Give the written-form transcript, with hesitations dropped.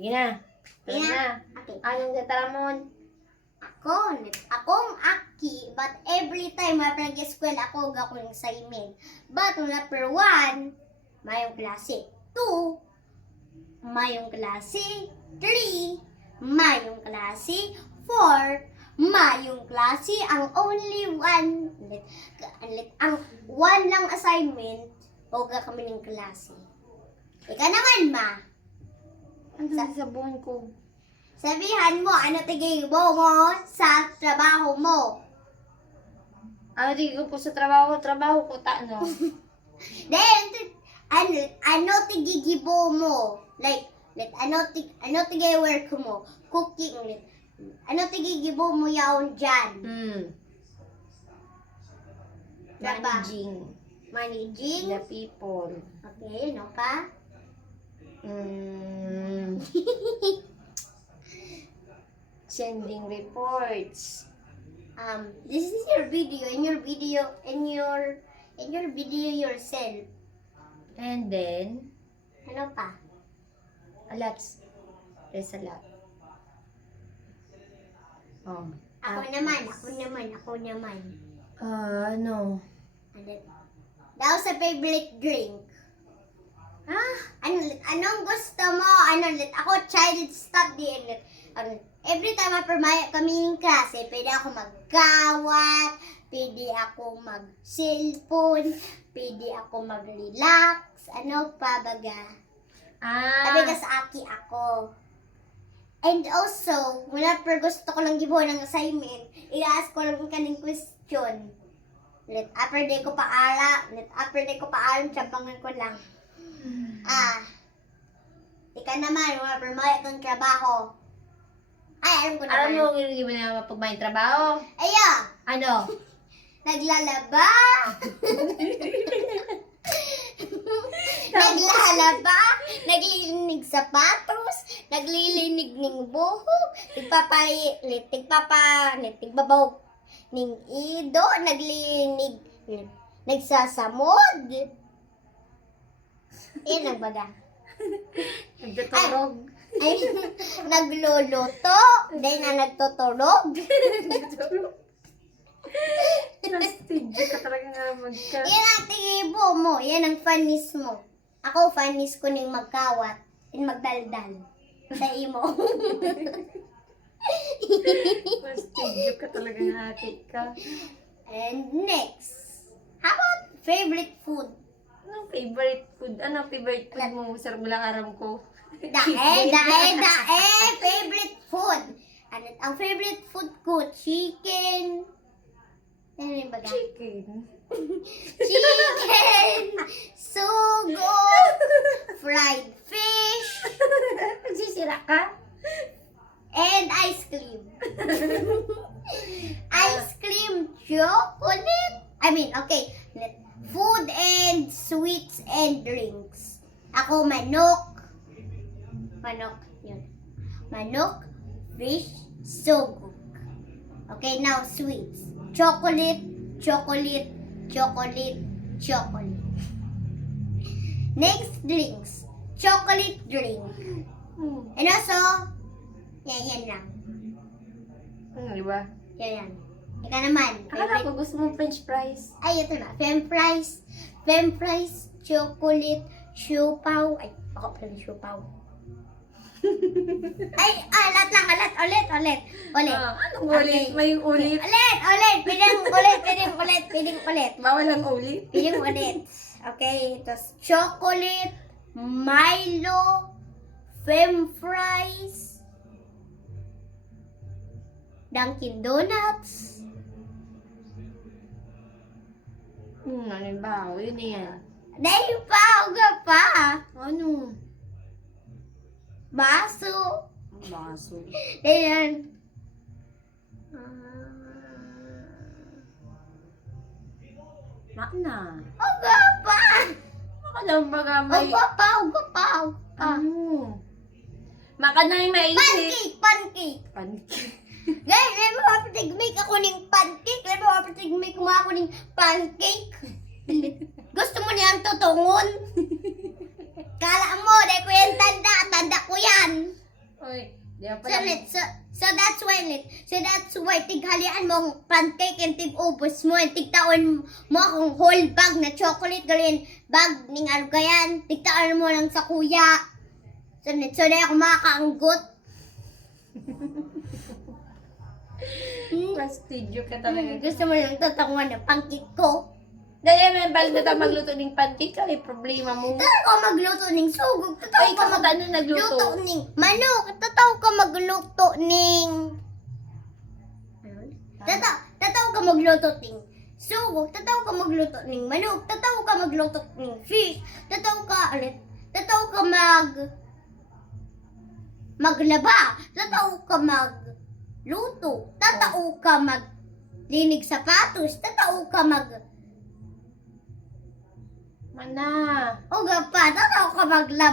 Sige na. Sige na. Okay. Anong gataramon? Akong aki, but every time na nag-eskwel ako gakong assignment. But number 1, mayong klase. 2, mayong klase. 3, mayong klase. 4, mayong klase. Ang only one, ang one lang assignment, o kami ng klase. Ika naman, ma. Ano sa buwan ko? Sabihan mo, ano tigay mo sa trabaho mo? Ano tigil ko sa trabaho? Trabaho ko, no? Then, ano tigigibo mo? Like, ano tigay work mo? Cooking, ano tigigibo mo yaon dyan? Managing Managing? the people. Okay, ano pa? Sending reports. This is your video, in your video yourself. And then, Ano pa? a lot. There's a lot. Oh. Ako naman. Ano? Daw sa favorite drink. Anong gusto mo? Ako child stop di ulit. Every time na kami ng klase, pwede ako magkawat, pwede ako mag-cellphone, pwede ako mag-relax, ano pa baga. Sabi ka sa aki ako. And also, whenever gusto ko lang gibuhan ng assignment, i-ask ko lang kaning question. After day ko paalam, tsabangan ko lang. Ika naman, whenever may itong trabaho. Ay, alam ko naman. Alam mo, hindi mo na mapagmain trabaho? Ayo! Ano? Naglalaba! Naglalaba! Naglilinig sapatos! Naglilinig ng buhok! Tigbabaw ng ido! Naglilinig! Nagsasamod! Yan ang baga. Nagtaturog. Ay, nagluluto! Dahil na nagtutulog! Nastigyo ka talaga nga magka. Yan ang tigibo mo. Yan ang funnies mo. Ako, funnies ko ning magkawat and magdaldal. Sa imo. Nastigyo ka talaga nga ate ka. And next. How about favorite food? Anong favorite food? Ano favorite food mo? Sarap lang aram ko. Dae! Favorite food. Ang favorite food ko, chicken. Ano yung baga? Chicken. Chicken! Sugo! Fried fish! Nagsisira ka? And ice cream. Ice cream, chocolate. Okay. Food and sweets and drinks. Ako, manok. Yun. Manok, fish, sugok. Okay, now sweets. Chocolate. Next, drinks. Chocolate drink. And also, yan lang. Di ba? Yan. Ika naman. Akala ko gusto mo french fries. Ay, ito na. Fem fries, chocolate, siopaw. Ay, ako pala yung siopaw. Ay, alat lang. Ulit. Anong ulit? Okay. May ulit. Ulit. Pwedeng ulit. Bawal ang ulit. Pwedeng ulit. Okay, tapos chocolate, Milo, fem fries, Dunkin' Donuts. Ano ba? Yun na yan. Dahil pa, uga pa. Ano? Baso. Baso. Ayan. Na. Uga pa. Alam ba nga may... Uga pa. Ano? Maka na yung maisip. Pancake. Guys, alam mo mapatigmake ako ng pancake. Alam mo mapatigmake mo ako ng pancake. Gusto mo niyang tutungon? Kala mo, dahil ko yan tanda ko yan. Kaya So, pala, lit, so that's why lit. So that's why tighalian mo ang pancake and tig-ubos mo and tigtaon mo akong whole bag na chocolate galin bag ning arugayan. Tigtaon mo lang sa kuya. So lit, so na ako makakaanggot. fastidio ka talaga. Gusto mo lang tatanguan ng pancake ko. Dahil may balik na tayo magluto ng pancake ka, may problema mo. Tataw ka magluto ning sugog. Ay, Tataw ka ikaw ano nagluto? magluto ning manok. Tataw ka magluto ning... Tataw ka magluto ning sugog. Tataw ka magluto ning manok. Tataw ka magluto ning fish. Tataw ka maglaba. Tataw ka magluto. Tataw ka maglinig sapatos. Tataw ka Mana. O pa, tataw ka maglaba.